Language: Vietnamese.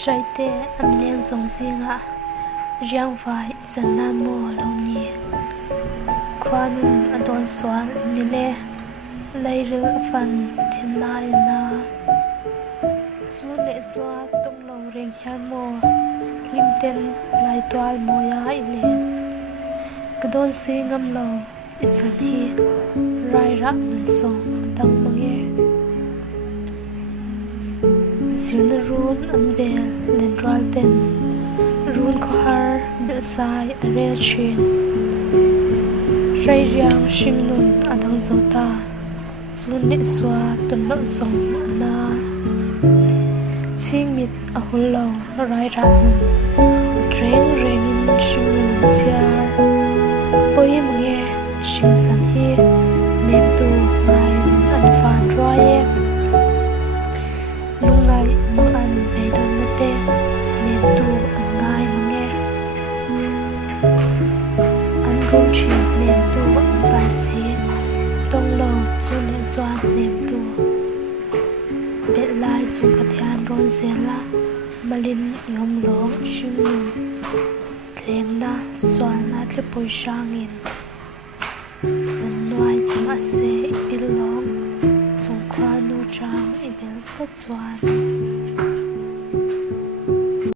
Shaite am leng zong zinga riang vai chan nan mo lo ni khwanun adon swal ni le leiril fan thin lai na chu le zwa tung lo reng hian mo limten lai twal mo ya ile kadon si ngam lo itsan hi rai ra nan song dang mange zirna run an bel len ral ten run ko har bel sai are chin rai riang shing nun adang zota chun le swa tun lo song na ching mit a hul lo rai ra nun reng reng in shing nun chiar poi mange shing chan hi nem tu ngai an fan roye lungai mang an be don na te nem tu an ngai mange an rum chi nem tu an vai si tong lo chu le zwa nem tu bet lai chung pathian ron zela malin yom long shing nu tlem na swal na tle poi shangin an nuai chama se ipil long chung khwa nu chang ibel ta chuan